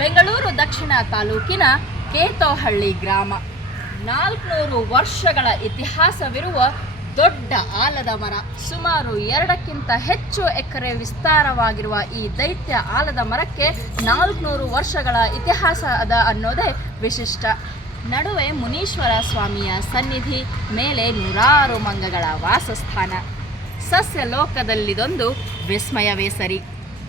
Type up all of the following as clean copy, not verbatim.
ಬೆಂಗಳೂರು ದಕ್ಷಿಣ ತಾಲೂಕಿನ ಕೇತೋಹಳ್ಳಿ ಗ್ರಾಮ 400 ವರ್ಷಗಳ ಇತಿಹಾಸವಿರುವ ದೊಡ್ಡ ಆಲದ ಮರ. ಸುಮಾರು 2ಕ್ಕಿಂತ ಹೆಚ್ಚು ಎಕರೆ ವಿಸ್ತಾರವಾಗಿರುವ ಈ ದೈತ್ಯ ಆಲದ ಮರಕ್ಕೆ 400 ವರ್ಷಗಳ ಇತಿಹಾಸ ಅದ ಅನ್ನೋದೇ ವಿಶಿಷ್ಟ. ನಡುವೆ ಮುನೀಶ್ವರ ಸ್ವಾಮಿಯ ಸನ್ನಿಧಿ, ಮೇಲೆ ನೂರಾರು ಮಂಗಗಳ ವಾಸಸ್ಥಾನ. ಸಸ್ಯ ಲೋಕದಲ್ಲಿದೊಂದು ವಿಸ್ಮಯವೇ ಸರಿ.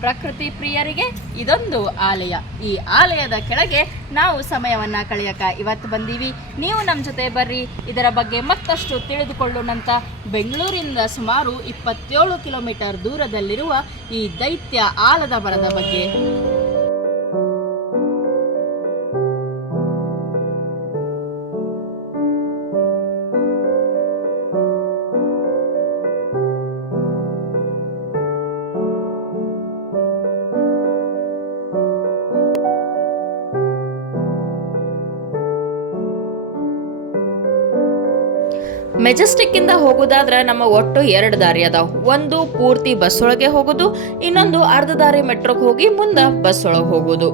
ಪ್ರಕೃತಿ ಪ್ರಿಯರಿಗೆ ಇದೊಂದು ಆಲಯ. ಈ ಆಲಯದ ಕೆಳಗೆ ನಾವು ಸಮಯವನ್ನು ಕಳೆಯಕ ಇವತ್ತು ಬಂದೀವಿ. ನೀವು ನಮ್ಮ ಜೊತೆ ಬರ್ರಿ, ಇದರ ಬಗ್ಗೆ ಮತ್ತಷ್ಟು ತಿಳಿದುಕೊಳ್ಳೋಣಂತ. ಬೆಂಗಳೂರಿಂದ ಸುಮಾರು 27 ಕಿಲೋಮೀಟರ್ ದೂರದಲ್ಲಿರುವ ಈ ದೈತ್ಯ ಆಲದ ಮರದ ಬಗ್ಗೆ. ಮೆಜೆಸ್ಟಿಕ್ ಇಂದ ಹೋಗೋದಾದ್ರೆ ನಮ್ಮ ಒಟ್ಟು 2 ದಾರಿ ಅದಾವ. ಒಂದು ಪೂರ್ತಿ ಬಸ್ ಒಳಗೆ ಹೋಗೋದು, ಇನ್ನೊಂದು ಅರ್ಧ ದಾರಿ ಮೆಟ್ರೋಗೆ ಹೋಗಿ ಮುಂದೆ ಬಸ್ ಒಳಗೆ ಹೋಗೋದು.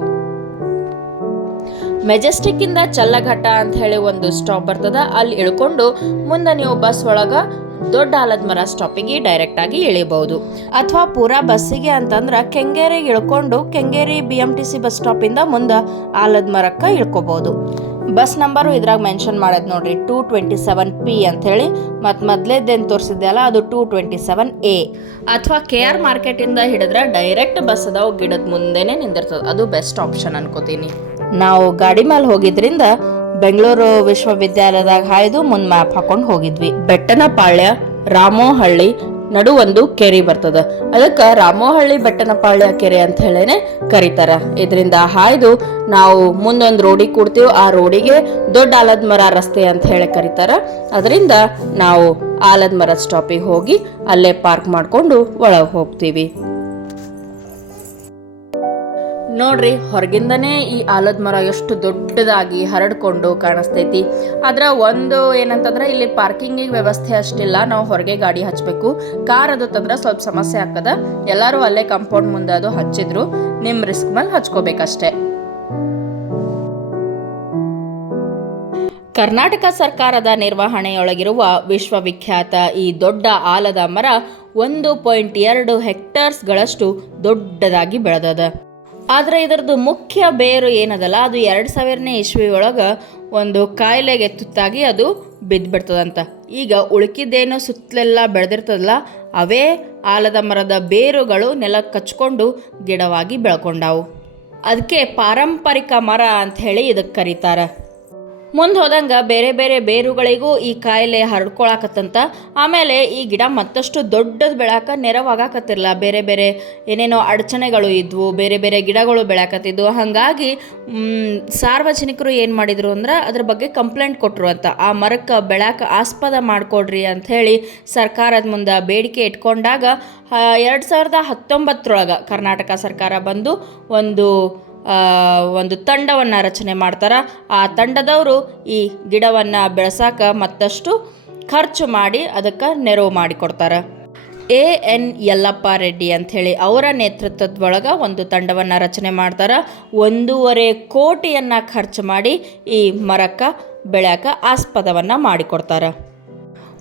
ಮೆಜೆಸ್ಟಿಕ್ ಇಂದ ಚಲ್ಲಘಟ್ಟ ಅಂತ ಹೇಳಿ ಒಂದು ಸ್ಟಾಪ್ ಬರ್ತದ, ಅಲ್ಲಿ ಇಳ್ಕೊಂಡು ಮುಂದೆ ನೀವು ಬಸ್ ಒಳಗ ದೊಡ್ಡ ಆಲದ ಮರ ಸ್ಟಾಪಿಗೆ ಡೈರೆಕ್ಟ್ ಆಗಿ ಇಳಿಬಹುದು. ಅಥವಾ ಪೂರಾ ಬಸ್ಸಿಗೆ ಅಂತಂದ್ರೆ ಕೆಂಗೇರಿಗೆ ಇಳ್ಕೊಂಡು ಕೆಂಗೇರಿ BMTC ಬಸ್ ಸ್ಟಾಪ್ ಇಂದ ಮುಂದೆ ಆಲದ ಮರಕ್ಕ ಇಳ್ಕೋಬಹುದು. ಬಸ್ ನಂಬರು ಇದ್ರಾಗ ಮೆನ್ಷನ್ ಮಾಡೈತೆ ನೋಡ್ರಿ, 227P ಅಂತ ಹೇಳಿ. ಮತ್ತು ಮೊದಲೇದೇನು ತೋರಿಸಿದ್ದೆ ಅಲ್ಲ, ಅದು 227A. ಅಥವಾ KR ಮಾರ್ಕೆಟ್ ಇಂದ ಹಿಡಿದ್ರೆ ಡೈರೆಕ್ಟ್ ಬಸ್ ಅದಾವ, ಗಿಡದ ಮುಂದೆನೆ ನಿಂದಿರ್ತದೆ. ಅದು ಬೆಸ್ಟ್ ಆಪ್ಷನ್ ಅನ್ಕೋತೀನಿ. ನಾವು ಗಾಡಿ ಮೇಲೆ ಹೋಗಿದ್ರಿಂದ ಬೆಂಗಳೂರು ವಿಶ್ವವಿದ್ಯಾಲಯದಾಗ ಹಾಯ್ದು ಮುಂದೆ ಮ್ಯಾಪ್ ಹಾಕೊಂಡು ಹೋಗಿದ್ವಿ. ಬೆಟ್ಟನಪಾಳ್ಯ, ರಾಮೋಹಳ್ಳಿ ನಡು ಒಂದು ಕೆರೆ ಬರ್ತದ, ಅದಕ್ಕೆ ರಾಮೋಹಳ್ಳಿ ಬೆಟ್ಟನಪಾಳ್ಯ ಕೆರೆ ಅಂತ ಹೇಳೇನೆ ಕರೀತಾರ. ಇದರಿಂದ ಹಾಯ್ದು ನಾವು ಮುಂದೊಂದು ರೋಡಿಗೆ ಕೂಡ್ತೀವಿ. ಆ ರೋಡಿಗೆ ದೊಡ್ಡ ಆಲದ ಮರ ರಸ್ತೆ ಅಂತ ಹೇಳಿ ಕರೀತಾರ. ಅದರಿಂದ ನಾವು ಆಲದ ಮರ ಸ್ಟಾಪಿಗೆ ಹೋಗಿ ಅಲ್ಲೇ ಪಾರ್ಕ್ ಮಾಡ್ಕೊಂಡು ಒಳಗೆ ಹೋಗ್ತೀವಿ. ನೋಡ್ರಿ, ಹೊರಗಿಂದನೇ ಈ ಆಲದ ಮರ ಎಷ್ಟು ದೊಡ್ಡದಾಗಿ ಹರಡ್ಕೊಂಡು ಕಾಣಿಸ್ತೈತಿ. ಆದ್ರ ಒಂದು ಏನಂತಂದ್ರೆ ಇಲ್ಲಿ ಪಾರ್ಕಿಂಗಿಗೆ ವ್ಯವಸ್ಥೆ ಅಷ್ಟಿಲ್ಲ. ನಾವು ಹೊರಗೆ ಗಾಡಿ ಹಚ್ಚಬೇಕು. ಕಾರ್ ಅದು ತಂದ್ರೆ ಸ್ವಲ್ಪ ಸಮಸ್ಯೆ ಆಗ್ತದ. ಎಲ್ಲರೂ ಅಲ್ಲೇ ಕಾಂಪೌಂಡ್ ಮುಂದೆ ಅದು ಹಚ್ಚಿದ್ರು, ನಿಮ್ ರಿಸ್ಕ್ ಮೇಲೆ ಹಚ್ಕೋಬೇಕಷ್ಟೇ. ಕರ್ನಾಟಕ ಸರ್ಕಾರದ ನಿರ್ವಹಣೆಯೊಳಗಿರುವ ವಿಶ್ವವಿಖ್ಯಾತ ಈ ದೊಡ್ಡ ಆಲದ ಮರ 1.2 ಹೆಕ್ಟೇರ್ಸ್ಗಳಷ್ಟು ದೊಡ್ಡದಾಗಿ ಬೆಳೆದದ. ಆದರೆ ಇದರದ್ದು ಮುಖ್ಯ ಬೇರು ಏನದಲ್ಲ, ಅದು 2000ನೇ ಇಸ್ವಿ ಒಳಗೆ ಒಂದು ಕಾಯಿಲೆಗೆ ತುತ್ತಾಗಿ ಅದು ಬಿದ್ದುಬಿಡ್ತದಂತ. ಈಗ ಉಳುಕಿದ್ದೇನು ಸುತ್ತಲೆಲ್ಲ ಬೆಳೆದಿರ್ತದಲ್ಲ, ಅವೇ ಆಲದ ಮರದ ಬೇರುಗಳು ನೆಲಕ್ಕೆ ಕಚ್ಕೊಂಡು ಗಿಡವಾಗಿ ಬೆಳ್ಕೊಂಡಾವು. ಅದಕ್ಕೆ ಪಾರಂಪರಿಕ ಮರ ಅಂತ ಹೇಳಿ ಇದಕ್ಕೆ ಕರೀತಾರೆ. ಮುಂದೆ ಹೋದಂಗ ಬೇರೆ ಬೇರೆ ಬೇರುಗಳಿಗೂ ಈ ಕಾಯಿಲೆ ಹರಡ್ಕೊಳಕತ್ತಂತ. ಆಮೇಲೆ ಈ ಗಿಡ ಮತ್ತಷ್ಟು ದೊಡ್ಡದು ಬೆಳಕ ನೆರವಾಗಕತ್ತಿರಲ್ಲ. ಬೇರೆ ಬೇರೆ ಏನೇನೋ ಅಡಚಣೆಗಳು ಇದ್ವು, ಬೇರೆ ಬೇರೆ ಗಿಡಗಳು ಬೆಳಕತ್ತಿದ್ವು. ಹಾಗಾಗಿ ಸಾರ್ವಜನಿಕರು ಏನು ಮಾಡಿದ್ರು ಅಂದ್ರೆ ಅದ್ರ ಬಗ್ಗೆ ಕಂಪ್ಲೇಂಟ್ ಕೊಟ್ಟರು ಅಂತ. ಆ ಮರಕ್ಕೆ ಬೆಳಕ ಆಸ್ಪದ ಮಾಡಿಕೊಡ್ರಿ ಅಂಥೇಳಿ ಸರ್ಕಾರದ ಮುಂದೆ ಬೇಡಿಕೆ ಇಟ್ಕೊಂಡಾಗ 2019 ಕರ್ನಾಟಕ ಸರ್ಕಾರ ಬಂದು ಒಂದು ತಂಡವನ್ನು ರಚನೆ ಮಾಡ್ತಾರೆ. ಆ ತಂಡದವರು ಈ ಗಿಡವನ್ನು ಬೆಳೆಸಾಕ ಮತ್ತಷ್ಟು ಖರ್ಚು ಮಾಡಿ ಅದಕ್ಕೆ ನೆರವು ಮಾಡಿಕೊಡ್ತಾರೆ. AN ಯಲ್ಲಪ್ಪ ರೆಡ್ಡಿ ಅಂಥೇಳಿ ಅವರ ನೇತೃತ್ವದೊಳಗೆ ಒಂದು ತಂಡವನ್ನು ರಚನೆ ಮಾಡ್ತಾರೆ. 1.5 ಕೋಟಿಯನ್ನು ಖರ್ಚು ಮಾಡಿ ಈ ಮರಕ್ಕೆ ಬೆಳೆಯಕ ಆಸ್ಪದವನ್ನು ಮಾಡಿಕೊಡ್ತಾರೆ.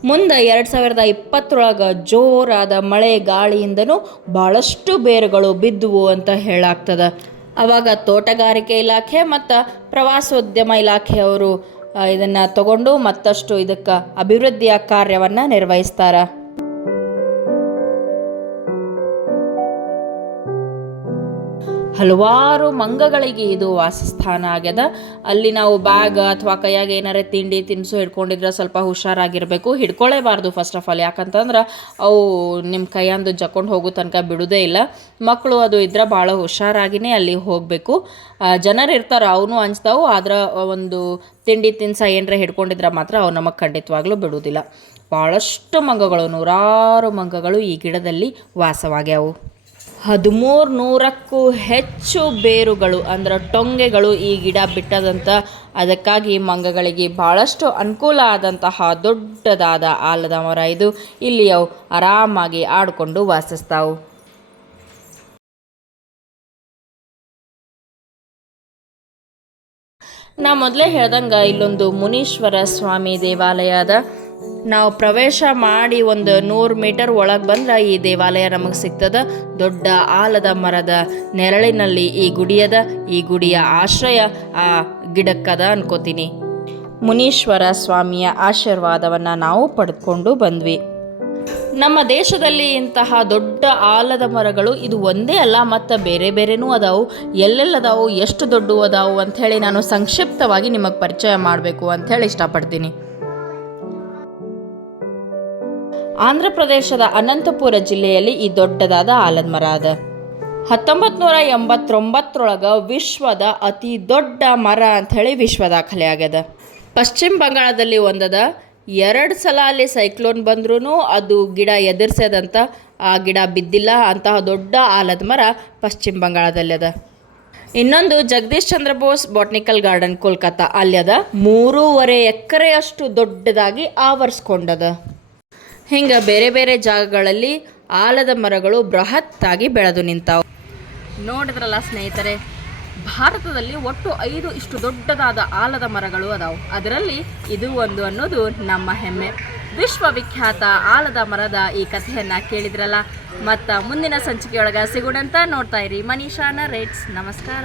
ಮುಂದೆ 2020 ಜೋರಾದ ಮಳೆ ಗಾಳಿಯಿಂದನೂ ಭಾಳಷ್ಟು ಬೇರುಗಳು ಬಿದ್ದುವು ಅಂತ ಹೇಳಾಗ್ತದೆ. ಆವಾಗ ತೋಟಗಾರಿಕೆ ಇಲಾಖೆ ಮತ್ತು ಪ್ರವಾಸೋದ್ಯಮ ಇಲಾಖೆಯವರು ಇದನ್ನು ತಗೊಂಡು ಮತ್ತಷ್ಟು ಇದಕ್ಕೆ ಅಭಿವೃದ್ಧಿಯ ಕಾರ್ಯವನ್ನು ನಿರ್ವಹಿಸ್ತಾರೆ. ಹಲವಾರು ಮಂಗಗಳಿಗೆ ಇದು ವಾಸಸ್ಥಾನ ಆಗ್ಯದ. ಅಲ್ಲಿ ನಾವು ಬ್ಯಾಗ್ ಅಥವಾ ಕೈಯಾಗ ಏನಾರ ತಿಂಡಿ ತಿನಿಸು ಹಿಡ್ಕೊಂಡಿದ್ರೆ ಸ್ವಲ್ಪ ಹುಷಾರಾಗಿರಬೇಕು. ಹಿಡ್ಕೊಳ್ಳೇಬಾರ್ದು ಫಸ್ಟ್ ಆಫ್ ಆಲ್, ಯಾಕಂತಂದ್ರೆ ಅವು ನಿಮ್ಮ ಕೈಯಂದು ಜಕ್ಕೊಂಡು ಹೋಗೋ ತನಕ ಬಿಡೋದೇ ಇಲ್ಲ. ಮಕ್ಕಳು ಅದು ಇದ್ರೆ ಭಾಳ ಹುಷಾರಾಗಿನೇ ಅಲ್ಲಿ ಹೋಗಬೇಕು. ಜನರು ಇರ್ತಾರೆ, ಅವನು ಅನಿಸ್ತಾವು. ಆದ್ರೆ ಒಂದು ತಿಂಡಿ ತಿನಿಸ ಏನರ ಹಿಡ್ಕೊಂಡಿದ್ರೆ ಮಾತ್ರ ಅವು ನಮಗೆ ಖಂಡಿತವಾಗ್ಲೂ ಬಿಡೋದಿಲ್ಲ. ಭಾಳಷ್ಟು ಮಂಗಗಳು, ನೂರಾರು ಮಂಗಗಳು ಈ ಗಿಡದಲ್ಲಿ ವಾಸವಾಗ್ಯಾವು. 1300ಕ್ಕೂ ಹೆಚ್ಚು ಬೇರುಗಳು ಅಂದ್ರೆ ಟೊಂಗೆಗಳು ಈ ಗಿಡ ಬಿಟ್ಟದಂತ. ಅದಕ್ಕಾಗಿ ಮಂಗಗಳಿಗೆ ಭಾಳಷ್ಟು ಅನುಕೂಲ ಆದಂತಹ ದೊಡ್ಡದಾದ ಆಲದ ಮರ ಇದು. ಇಲ್ಲಿ ಅವು ಆರಾಮಾಗಿ ಆಡಿಕೊಂಡು ವಾಸಿಸ್ತಾವು. ನಾ ಮೊದಲೇ ಹೇಳ್ದಂಗೆ ಇಲ್ಲೊಂದು ಮುನೀಶ್ವರ ಸ್ವಾಮಿ ದೇವಾಲಯ ಅದ. ನಾವು ಪ್ರವೇಶ ಮಾಡಿ ಒಂದು 100 ಮೀಟರ್ ಒಳಗೆ ಬಂದ್ರೆ ಈ ದೇವಾಲಯ ನಮಗೆ ಸಿಗ್ತದ. ದೊಡ್ಡ ಆಲದ ಮರದ ನೆರಳಿನಲ್ಲಿ ಈ ಗುಡಿಯದ. ಈ ಗುಡಿಯ ಆಶ್ರಯ ಆ ಗಿಡಕ್ಕದ ಅನ್ಕೋತೀನಿ. ಮುನೀಶ್ವರ ಸ್ವಾಮಿಯ ಆಶೀರ್ವಾದವನ್ನು ನಾವು ಪಡೆದುಕೊಂಡು ಬಂದ್ವಿ. ನಮ್ಮ ದೇಶದಲ್ಲಿ ಇಂತಹ ದೊಡ್ಡ ಆಲದ ಮರಗಳು ಇದು ಒಂದೇ ಅಲ್ಲ, ಮತ್ತು ಬೇರೆ ಬೇರೆನೂ ಅದಾವು. ಎಲ್ಲೆಲ್ಲದಾವು, ಎಷ್ಟು ದೊಡ್ಡವು ಅದಾವು ಅಂಥೇಳಿ ನಾನು ಸಂಕ್ಷಿಪ್ತವಾಗಿ ನಿಮಗೆ ಪರಿಚಯ ಮಾಡಬೇಕು ಅಂಥೇಳಿ ಇಷ್ಟಪಡ್ತೀನಿ. ಆಂಧ್ರ ಪ್ರದೇಶದ ಅನಂತಪುರ ಜಿಲ್ಲೆಯಲ್ಲಿ ಈ ದೊಡ್ಡದಾದ ಆಲದ ಮರ ಅದ. 1989 ವಿಶ್ವದ ಅತಿ ದೊಡ್ಡ ಮರ ಅಂಥೇಳಿ ವಿಶ್ವ ದಾಖಲೆ ಆಗ್ಯದ. ಪಶ್ಚಿಮ ಬಂಗಾಳದಲ್ಲಿ ಒಂದದ. 2 ಸಲ ಅಲ್ಲಿ ಸೈಕ್ಲೋನ್ ಬಂದ್ರೂ ಅದು ಗಿಡ ಎದುರಿಸ್ಯದಂತ, ಆ ಗಿಡ ಬಿದ್ದಿಲ್ಲ. ಅಂತಹ ದೊಡ್ಡ ಆಲದ ಮರ ಪಶ್ಚಿಮ ಬಂಗಾಳದಲ್ಲಿ ಅದ. ಇನ್ನೊಂದು ಜಗದೀಶ್ ಚಂದ್ರ ಬೋಸ್ ಬಾಟ್ನಿಕಲ್ ಗಾರ್ಡನ್ ಕೋಲ್ಕತ್ತಾ, ಅಲ್ಲಿ ಅದ. 3.5 ಎಕರೆಯಷ್ಟು ದೊಡ್ಡದಾಗಿ ಆವರಿಸ್ಕೊಂಡದ. ಹಿಂಗೆ ಬೇರೆ ಬೇರೆ ಜಾಗಗಳಲ್ಲಿ ಆಲದ ಮರಗಳು ಬೃಹತ್ತಾಗಿ ಬೆಳೆದು ನಿಂತಾವು. ನೋಡಿದ್ರಲ್ಲ ಸ್ನೇಹಿತರೆ, ಭಾರತದಲ್ಲಿ ಒಟ್ಟು 5 ಇಷ್ಟು ದೊಡ್ಡದಾದ ಆಲದ ಮರಗಳು ಅದಾವು. ಅದರಲ್ಲಿ ಇದು ಒಂದು ಅನ್ನೋದು ನಮ್ಮ ಹೆಮ್ಮೆ. ವಿಶ್ವವಿಖ್ಯಾತ ಆಲದ ಮರದ ಈ ಕಥೆಯನ್ನು ಕೇಳಿದ್ರಲ್ಲ. ಮತ್ತು ಮುಂದಿನ ಸಂಚಿಕೆಯೊಳಗೆ ಸಿಗೋಣಂತ ನೋಡ್ತಾ ಇರಿ ಮನೀಷಾ ನರೇಟ್ಸ್. ನಮಸ್ಕಾರ.